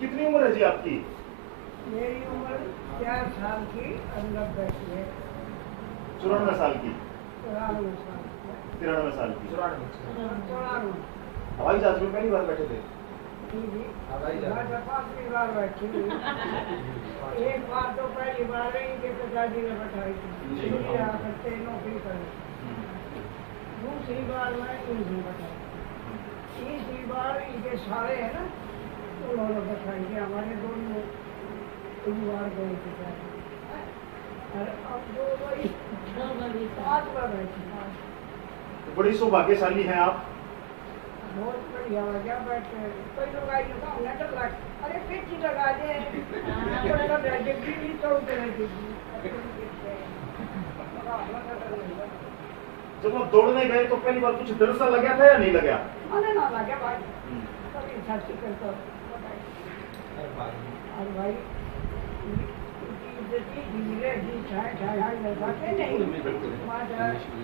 कितनी उम्र है जी आपकी? मेरी उम्र 4 साल की अंदर बैठी है। 94 साल की, 94 साल 93 साल की। 94 हवाई जहाज में पहली बार बैठे थे? मैं 5 बार बैठी हुई। एक बार तो पहली बार इनके पिताजी ने बैठाई थी, करते नौकरी करे। दूसरी बार मैं इनसे बैठाई, तीसरी बार इनके सारे है ना उन्होंने बैठाई थी। हमारे दोनों 3 बार गए थे और अब 2 भाई 5 बार बैठी। बड़ी सौभाग्यशाली हैं आप। बहुत बढ़िया हो गया। बट कोई लोग आई होगा उन्हें डर लग, अरे पीछे लगा दे कोई लोग बैठे भी तो उधर है। जब आप दौड़ने गए तो पहली बार कुछ डर सा लगा था या नहीं लगा? अरे ना लगा भाई, कभी छाती करता और भाई धीरे जी छाए लगा के नहीं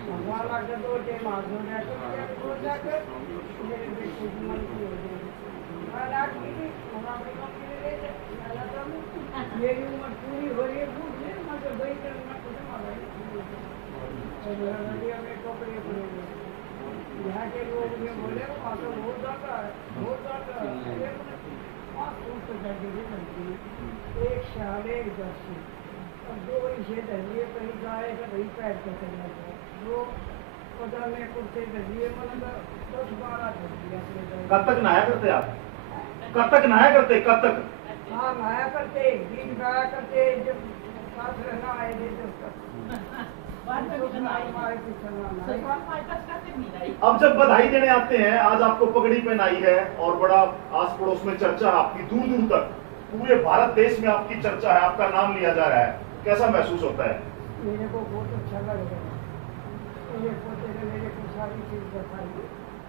भगवान लाकर 2 टाइम हाथ धो जाकर मेरे बेटे की मन की हो गई। मेरी उम्र पूरी हो रही है, मतलब वही करना कुछ में टोकरे पड़ेंगे। यहाँ के लोग ये बोले वहाँ तो बहुत ज़्यादा है, बहुत ज़्यादा है। 5 फुट तो जगह बनती है, 1 साढ़े 10 अब 2 इसे धरिए, कहीं जाए तो कहीं पैर के चला जाए। 2 पता में कुर्ते धरिए, मतलब 10-12 धर दिया। कब तक नहाया करते आप? कब तक नहाया करते? कब तक? हाँ नहाया करते, गीत गाया करते, जब साथ रहना आए थे जब तक। अब जब बधाई देने आते हैं, आज आपको पगड़ी पहनाई है और बड़ा आस पड़ोस में चर्चा है आपकी, दूर दूर तक पूरे भारत देश में आपकी चर्चा है, आपका नाम लिया जा रहा है, कैसा महसूस होता है? मेरे को बहुत अच्छा लग रहा है। मेरे पोते ने मेरे को सारी चीज बताई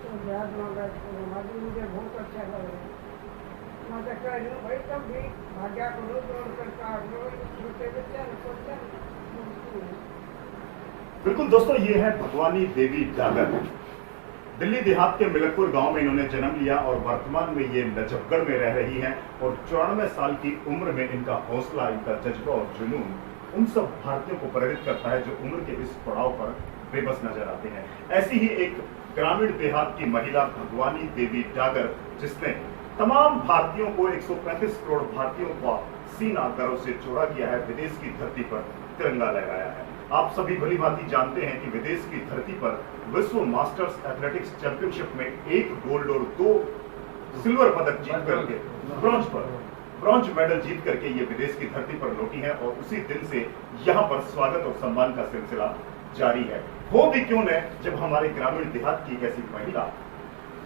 तो याद मुझे बहुत अच्छा लग रहा है। मैं तो कह रही हूँ भाई तब भी भाग्या करो दौड़ कर काट लो छोटे बच्चे। बिल्कुल दोस्तों, ये है भगवानी देवी जागर। दिल्ली देहात के मिलकपुर गांव में इन्होंने जन्म लिया और वर्तमान में ये नजफगढ़ में रह रही हैं और 94 साल की उम्र में इनका हौसला, इनका जज्बा और जुनून उन सब भारतीयों को प्रेरित करता है जो उम्र के इस पड़ाव पर बेबस नजर आते हैं। ऐसी ही एक ग्रामीण देहात की महिला भगवानी देवी जागर, जिसने तमाम भारतीयों को 135 करोड़ भारतीयों का सीना गर्व से जोड़ा किया है, विदेश की धरती पर तिरंगा लहराया है। आप सभी भली भांति जानते हैं कि विदेश की धरती पर विश्व मास्टर्स एथलेटिक्स चैंपियनशिप में 1 गोल्ड और 2 सिल्वर पदक जीत करके ब्रॉन्ज मेडल जीत करके ये विदेश की धरती पर लौटी है और उसी दिन से यहाँ पर स्वागत और सम्मान का सिलसिला जारी है। वो भी क्यों न जब हमारे ग्रामीण देहात की एक ऐसी महिला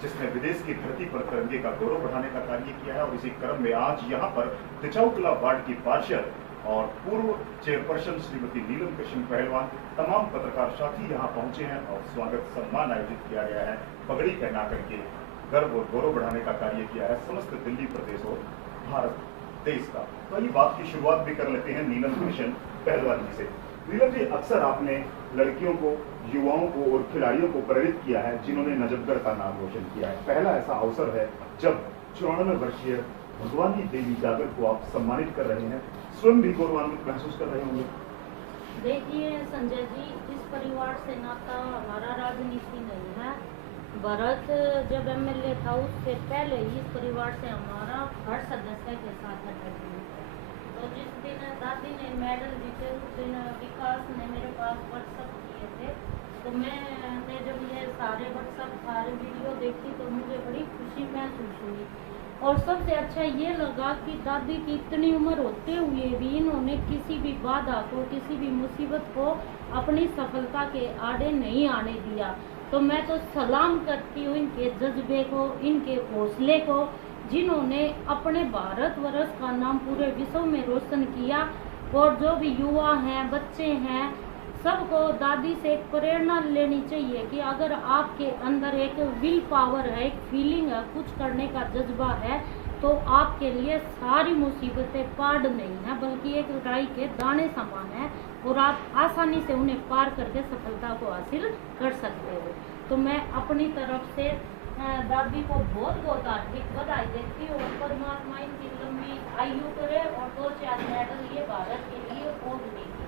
जिसने विदेश की धरती पर तिरंगे का गौरव बढ़ाने का कार्य किया है और इसी क्रम में आज यहाँ पर तिचाउकला वार्ड की पार्षद और पूर्व चेयरपर्सन श्रीमती नीलम कृष्ण पहलवान, तमाम पत्रकार साथी यहाँ पहुंचे हैं और स्वागत सम्मान आयोजित किया गया है। पगड़ी पहना करके गर्व और गौरव बढ़ाने का कार्य किया है समस्त दिल्ली प्रदेश और भारत देश का। तो ये बात की शुरुआत भी कर लेते हैं नीलम कृष्ण पहलवान जी से। नीलम जी, अक्सर आपने लड़कियों को, युवाओं को और खिलाड़ियों को प्रेरित किया है जिन्होंने नजफगढ़ का नाम रोशन किया है। पहला ऐसा अवसर है जब 94 वर्षीय भगवानी देवी जागर को आप सम्मानित कर रहे हैं, स्वयं भी गौरवान्वित महसूस कर रहे होंगे। देखिए संजय जी, इस परिवार से नाता हमारा राजनीति नहीं है। भरत जब एमएलए था उससे पहले इस परिवार से हमारा हर सदस्य के साथ अटैच हुआ। तो जिस दिन दादी ने मेडल जीते उस दिन विकास ने मेरे पास व्हाट्सअप किए थे, तो मैंने जब ये सारे वीडियो देखी तो मुझे बड़ी खुशी महसूस हुई। और सबसे अच्छा ये लगा कि दादी की इतनी उम्र होते हुए भी इन्होंने किसी भी बाधा को, किसी भी मुसीबत को अपनी सफलता के आड़े नहीं आने दिया। तो मैं तो सलाम करती हूँ इनके जज्बे को, इनके हौसले को, जिन्होंने अपने भारतवर्ष का नाम पूरे विश्व में रोशन किया। और जो भी युवा हैं, बच्चे हैं, सबको दादी से एक प्रेरणा लेनी चाहिए कि अगर आपके अंदर एक विल पावर है, एक फीलिंग है, कुछ करने का जज्बा है, तो आपके लिए सारी मुसीबतें पहाड़ नहीं है बल्कि एक राई के दाने समान है और आप आसानी से उन्हें पार करके सफलता को हासिल कर सकते हो। तो मैं अपनी तरफ से दादी को बहुत बहुत हार्दिक बधाई देती हूँ और परमात्मा इनकी आयु करे और 2-4 मेडल ये भारत के लिए और लेके।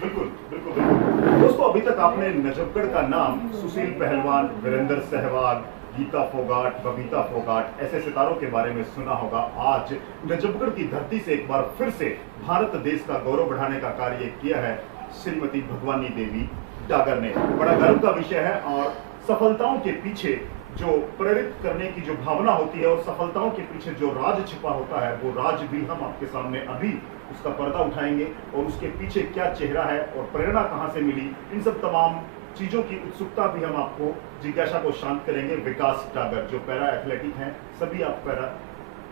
बिल्कुल बिल्कुल बिल्कुल। दोस्तों, अभी तक आपने नजफगढ़ का नाम सुशील पहलवान, वीरेंद्र सहवाग, गीता फोगाट, बबीता फोगाट ऐसे सितारों के बारे में सुना होगा। आज नजफगढ़ की धरती से एक बार फिर से भारत देश का गौरव बढ़ाने का कार्य किया है श्रीमती भगवानी देवी डागर ने। बड़ा गर्व का विषय है और सफलताओं के पीछे जो प्रेरित करने की जो भावना होती है और सफलताओं के पीछे जो राज छिपा होता है, वो राज भी हम आपके सामने अभी उसका पर्दा उठाएंगे और उसके पीछे क्या चेहरा है और प्रेरणा कहां से मिली, इन सब तमाम चीजों की उत्सुकता भी हम आपको जिज्ञासा को शांत करेंगे। विकास डागर जो पैरा एथलेटिक हैं, सभी आप पैरा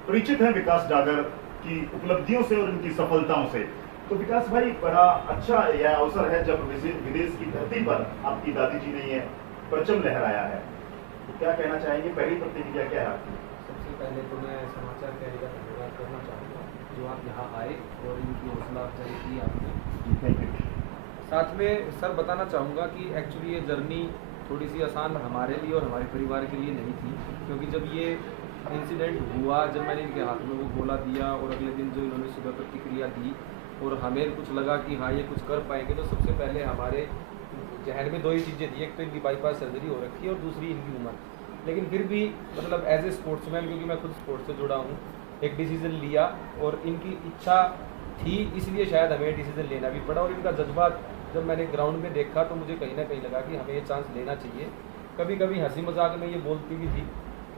परिचित हैं विकास डागर की उपलब्धियों से और इनकी सफलताओं से। तो विकास भाई, बड़ा अच्छा यह अवसर है जब विदेश की धरती पर आपकी दादी जी ने यह परचम लहराया है, तो क्या कहना चाहेंगे? पहली प्रतिक्रिया क्या है आपकी? सबसे पहले तो मैं समाचार कैरी का धन्यवाद करना चाहूँगा जो आप यहाँ आए और इनकी हौसला अफजाई की आपने। Thank you. साथ में सर बताना चाहूँगा कि एक्चुअली ये जर्नी थोड़ी सी आसान हमारे लिए और हमारे परिवार के लिए नहीं थी, क्योंकि जब ये इंसिडेंट हुआ, जब मैंने इनके हाथ में वो गोला दिया और अगले दिन जो इन्होंने सुबह प्रतिक्रिया दी और हमें कुछ लगा कि हाँ ये कुछ कर पाएंगे, तो सबसे पहले हमारे जहन में 2 ही चीज़ें थी। एक तो इनकी बाईपास सर्जरी हो रखी है और दूसरी इनकी उम्र। लेकिन फिर भी मतलब एज ए स्पोर्ट्समैन, क्योंकि मैं खुद स्पोर्ट्स से जुड़ा हूँ, एक डिसीज़न लिया और इनकी इच्छा थी, इसलिए शायद हमें डिसीज़न लेना भी पड़ा। और इनका जज्बा जब मैंने ग्राउंड में देखा तो मुझे कहीं ना कहीं लगा कि हमें ये चांस लेना चाहिए। कभी कभी हंसी मजाक में ये बोलती भी थी,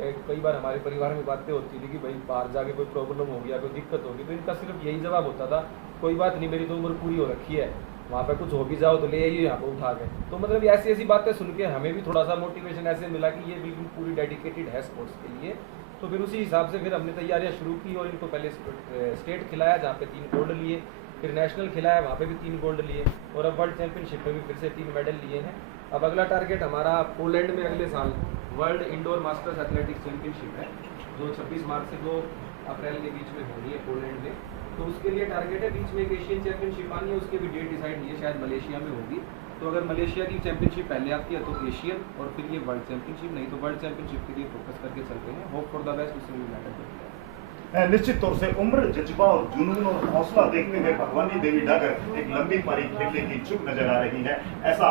कई बार हमारे परिवार में बातें होती थी कि भाई बाहर जाके कोई प्रॉब्लम हो गया, कोई दिक्कत होगी, तो इनका सिर्फ यही जवाब होता था, कोई बात नहीं, मेरी तो उम्र पूरी हो रखी है, वहाँ पे कुछ हो भी जाओ तो ले आइए यहाँ पर उठा के। तो मतलब ऐसी ऐसी बातें सुन के हमें भी थोड़ा सा मोटिवेशन ऐसे मिला कि ये बिल्कुल पूरी डेडिकेटेड है स्पोर्ट्स के लिए। तो फिर उसी हिसाब से फिर हमने तैयारियां शुरू की और इनको पहले स्टेट खिलाया जहाँ पे 3 गोल्ड लिए, फिर नेशनल खिलाया वहाँ पे भी 3 गोल्ड लिए और अब वर्ल्ड चैंपियनशिप में भी फिर से 3 मेडल लिए हैं। अब अगला टारगेट हमारा पोलैंड में अगले साल world indoor masters athletics championship है जो 26 मार्च से 2 अप्रैल के बीच में होनी है पोलैंड में। तो उसके लिए टारगेट है, बीच में एक एशियन चैंपियनशिप आनी है, उसकी भी डेट डिसाइड नहीं है, शायद मलेशिया में होगी। तो अगर मलेशिया की चैंपियनशिप पहले आती है तो एशियन और फिर ये वर्ल्ड चैंपियनशिप, नहीं तो वर्ल्ड चैंपियनशिप के लिए फोकस करके चलते हैं। होप फॉर द बेस्ट, उसमें भी मैटर करता है। निश्चित तौर से उम्र, जज्बा और जुनून और हौसला देखते हुए भगवानी देवी डागर एक लंबी पारी खेलने की इच्छुक नजर आ रही है, ऐसा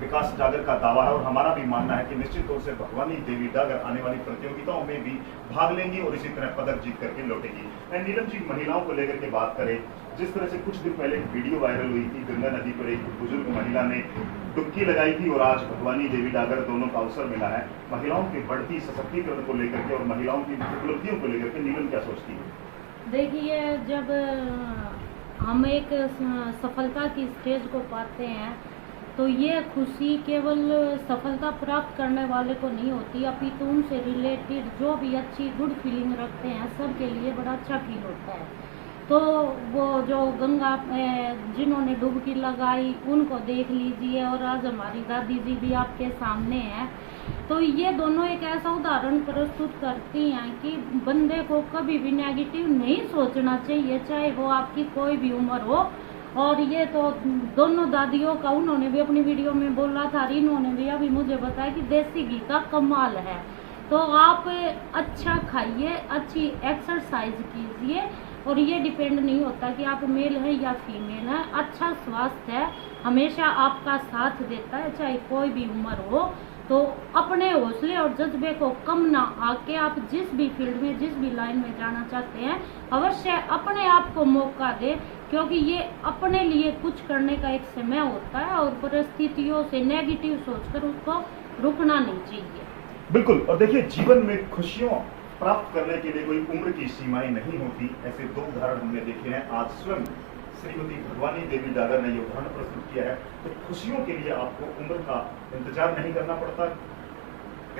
विकास डागर का दावा है। और हमारा भी मानना है कि निश्चित तौर से भगवानी देवी डागर आने वाली प्रतियोगिताओं में भी भाग लेंगी और इसी तरह पदक जीत करके लौटेगी। नीलम जी, महिलाओं को लेकर के बात करें, जिस तरह से कुछ दिन पहले एक वीडियो वायरल हुई थी, गंगा नदी पर एक बुजुर्ग महिला ने डुबकी लगाई थी और आज भगवानी देवी डागर दोनों का अवसर मिला है। महिलाओं की बढ़ती सशक्तिकरण को लेकर के और महिलाओं की उपलब्धियों को लेकर के नीलम क्या सोचती है? देखिए, जब हम एक सफलता की स्टेज को पाते हैं तो ये खुशी केवल सफलता प्राप्त करने वाले को नहीं होती, अपितु उनसे रिलेटेड जो भी अच्छी गुड फीलिंग रखते हैं सबके लिए बड़ा अच्छा फील होता है। तो वो जो गंगा जिन्होंने डुबकी लगाई उनको देख लीजिए और आज हमारी दादी जी भी आपके सामने हैं। तो ये दोनों एक ऐसा उदाहरण प्रस्तुत करती हैं कि बंदे को कभी भी नेगेटिव नहीं सोचना चाहिए, चाहे वो आपकी कोई भी उम्र हो। और ये तो दोनों दादियों का उन्होंने भी अपनी वीडियो में बोला था, इन्होंने भी अभी मुझे बताया कि देसी घी का कमाल है। तो आप अच्छा खाइए, अच्छी एक्सरसाइज कीजिए और ये डिपेंड नहीं होता कि आप मेल हैं या फीमेल हैं। अच्छा स्वास्थ्य है हमेशा आपका साथ देता है, चाहे कोई भी उम्र हो। तो अपने हौसले और जज्बे को कम ना आके आप जिस भी फील्ड में, जिस भी लाइन में जाना चाहते हैं, अवश्य अपने आप को मौका दें, क्योंकि ये अपने लिए कुछ करने का एक समय होता है और परिस्थितियों से नेगेटिव सोचकर उसको रुकना नहीं चाहिए। बिल्कुल। और देखिए, जीवन में खुशियों प्राप्त करने के लिए कोई उम्र की सीमाएं नहीं होती। ऐसे 2 उदाहरण हमने देखे हैं। आज स्वयं श्रीमती भगवानी देवी डागर ने ये उदाहरण प्रस्तुत किया है। तो खुशियों के लिए आपको उम्र का इंतजार नहीं करना पड़ता।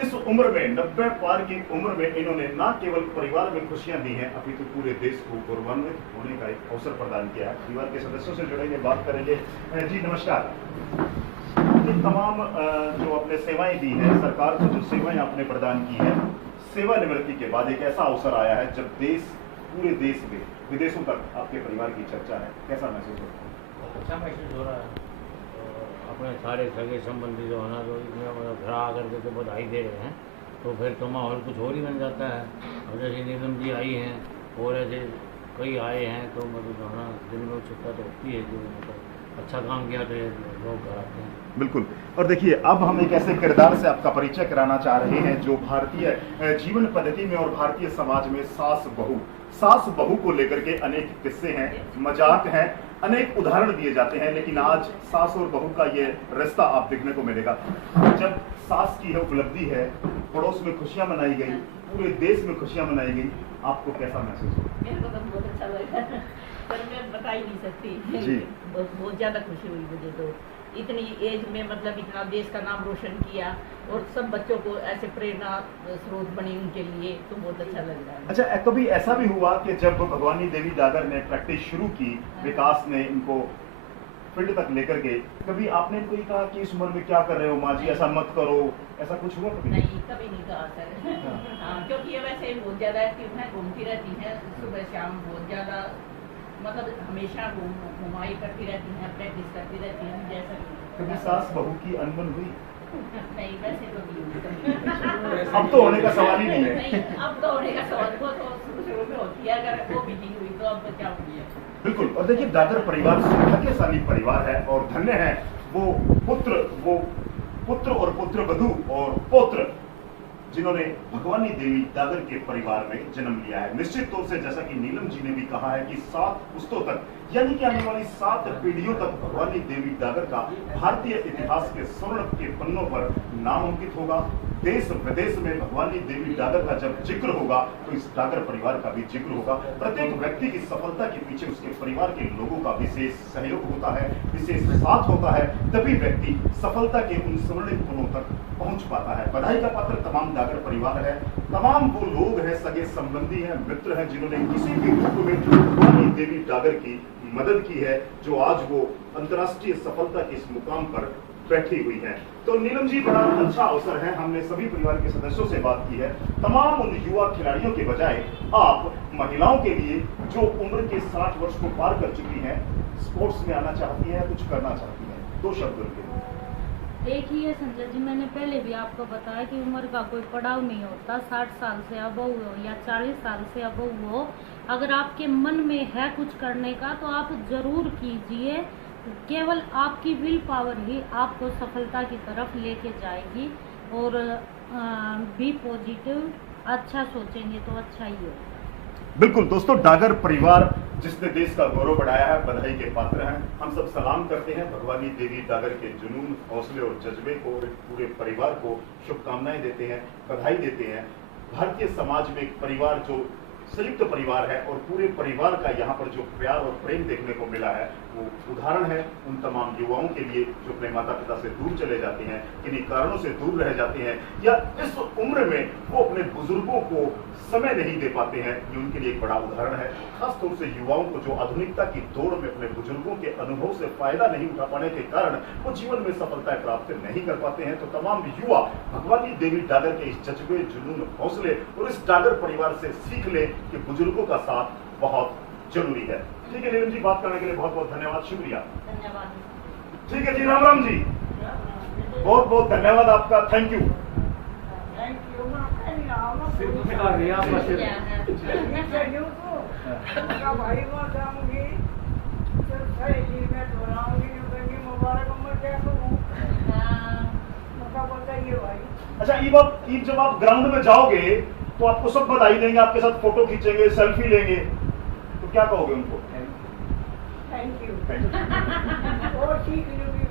इस उम्र में 90 पार की उम्र में इन्होंने न केवल परिवार में खुशियां दी हैं, अपितु पूरे देश को गौरवान्वित होने का एक अवसर प्रदान किया है। परिवार के सदस्यों से जुड़ेंगे, बात करेंगे। जी नमस्कार। ये तमाम जो आपने सेवाएं दी हैं, सरकार को जो सेवाएं आपने प्रदान की है, सेवानिवृत्ति के बाद एक ऐसा अवसर आया है जब पूरे देश में विदेशों तक आपके परिवार की चर्चा है, कैसा महसूस होता है? अच्छा महसूस हो रहा है। अपने सारे सगे संबंधी जो है ना, जो इसमें मतलब घर आकर के तो बधाई दे रहे हैं, तो फिर तो माहौल कुछ और ही बन जाता है। और जैसे नीलम जी आई हैं और ऐसे कई आए हैं तो मतलब जो है ना दिन में उत्सुकता तो होती है, जो मतलब अच्छा काम किया तो ये लोग कराते हैं। बिल्कुल। और देखिए, अब हम एक ऐसे किरदार से आपका परिचय कराना चाह रहे हैं जो भारतीय जीवन पद्धति में और भारतीय समाज में सास बहू को लेकर के अनेक किस्से हैं, मजाक हैं, अनेक उदाहरण दिए जाते हैं। लेकिन आज सास और बहू का ये रिश्ता आप देखने को मिलेगा। जब सास की यह उपलब्धि है, पड़ोस में खुशियां मनाई गई, पूरे देश में खुशियां मनाई गई, आपको कैसा महसूस हुआ? मेरे को तो बहुत अच्छा लगा, पर मैं बता ही नहीं सकती जी। बहुत ज़्यादा खुशी हुई मुझे तो, इतनी एज में मतलब इतना देश का नाम रोशन किया और सब बच्चों को ऐसे प्रेरणा स्रोत बनी उनके लिए, तो बहुत अच्छा लग रहा है। अच्छा, कभी ऐसा भी हुआ कि जब भगवानी देवी डागर ने प्रैक्टिस शुरू की, विकास ने इनको फील्ड तक लेकर गए, कभी आपने इनको ये कहा कि इस उम्र में क्या कर रहे हो माँ जी, ऐसा मत करो, ऐसा कुछ हुआ कभी? नहीं, कभी नहीं कहा सर। हाँ, क्योंकि ये वैसे बहुत ज़्यादा एक्टिव हैं, घूमती रहती हैं सुबह शाम, बहुत ज़्यादा मतलब हमेशा घुमाई करती रहती हैं, प्रैक्टिस करती रहती हैं। जैसा कभी सास बहू की अनबन हुई? नहीं, वैसे तो नहीं हुई। अब तो होने का सवाल ही नहीं है। नहीं, अब तो होने का सवाल, वो तो शुरू में होती है, अगर वो भी नहीं हुई तो अब क्या हुई है। बिल्कुल। और देखिए, डागर परिवार भाग्यशाली परिवार है और धन्य है वो पुत्र और पुत्रवधू और पौत्र जिन्होंने भगवानी देवी डागर के परिवार में जन्म लिया है। निश्चित तौर से जैसा कि नीलम जी ने भी कहा है कि 7 पुस्तों तक, यानी कि आने वाली 7 पीढ़ियों तक भगवानी देवी डागर का भारतीय इतिहास के स्वर्ण के पन्नों पर नाम अंकित होगा। देश विदेश में भगवानी देवी डागर का जब जिक्र होगा तो इस डागर परिवार का भी जिक्र होगा। प्रत्येक व्यक्ति की सफलता के पीछे उसके परिवार के लोगों का विशेष सहयोग होता है, विशेष साथ होता है, तभी व्यक्ति सफलता के उन स्वर्णिम पुनों तक पहुंच पाता है। बधाई का पात्र तमाम डागर परिवार है, तमाम वो लोग हैं, सगे संबंधी हैं, मित्र हैं, जिन्होंने किसी भी रूप में भगवानी देवी डागर की मदद की है, जो आज वो अंतर्राष्ट्रीय सफलता के इस मुकाम पर बैठी हुई है। तो नीलम जी, बड़ा अच्छा अवसर है, हमने सभी परिवार के सदस्यों से बात की है। तमाम उन युवा खिलाड़ियों के बजाय आप महिलाओं के लिए जो उम्र के 60 वर्ष को पार कर चुकी हैं, स्पोर्ट्स में आना चाहती हैं, कुछ करना चाहती हैं, 2 शब्द उनके लिए। एक ही है संजय जी, मैंने पहले भी आपको बताया कि उम्र का कोई पड़ाव नहीं होता। 60 साल से अबव हो या 40 साल से अबव हो, अगर आपके मन में है कुछ करने का तो आप जरूर कीजिए। केवल आपकी विल पावर ही आपको सफलता की तरफ लेके जाएगी। और बी पॉजिटिव, अच्छा सोचेंगे तो अच्छा ही हो। बिल्कुल दोस्तों, डागर परिवार जिसने देश का गौरव बढ़ाया है, बधाई के पात्र हैं। हम सब सलाम करते हैं भगवानी देवी डागर के जुनून, हौसले और जज्बे को और पूरे परिवार को शुभकामनाएं देते हैं, बधाई देते हैं। भारतीय समाज में एक परिवार जो संयुक्त परिवार है और पूरे परिवार का यहाँ पर जो प्यार और प्रेम देखने को मिला है, वो उदाहरण है उन तमाम युवाओं के लिए जो अपने माता पिता से दूर चले जाते हैं, किन्हीं कारणों से दूर रह जाते हैं, या इस उम्र में वो अपने बुजुर्गों को समय नहीं दे पाते हैं। ये उनके लिए एक बड़ा उदाहरण है, खासतौर से युवाओं को जो आधुनिकता की दौड़ में अपने बुजुर्गों के अनुभव से फायदा नहीं उठा पाने के कारण वो जीवन में सफलता प्राप्त नहीं कर पाते हैं। तो तमाम युवा भगवानी देवी डागर के इस जज्बे, जुनून, हौसले और इस डागर परिवार से सीख ले कि बुजुर्गों का साथ बहुत जरूरी है। ठीक है नीलम जी, बात करने के लिए बहुत बहुत धन्यवाद, शुक्रिया। धन्यवाद। ठीक है जी, राम राम जी, बहुत बहुत धन्यवाद आपका, थैंक यू। भाई मैं जाऊंगी, सही जी मैं दोहराऊंगी, मुबारक उम्र क्या करूँ, बताइए भाई। अच्छा, ईद जब आप ग्राउंड में जाओगे तो आपको सब बधाई देंगे, आपके साथ फोटो खींचेंगे, सेल्फी लेंगे, तो क्या कहोगे उनको? Thank you. और सीख लूंगी।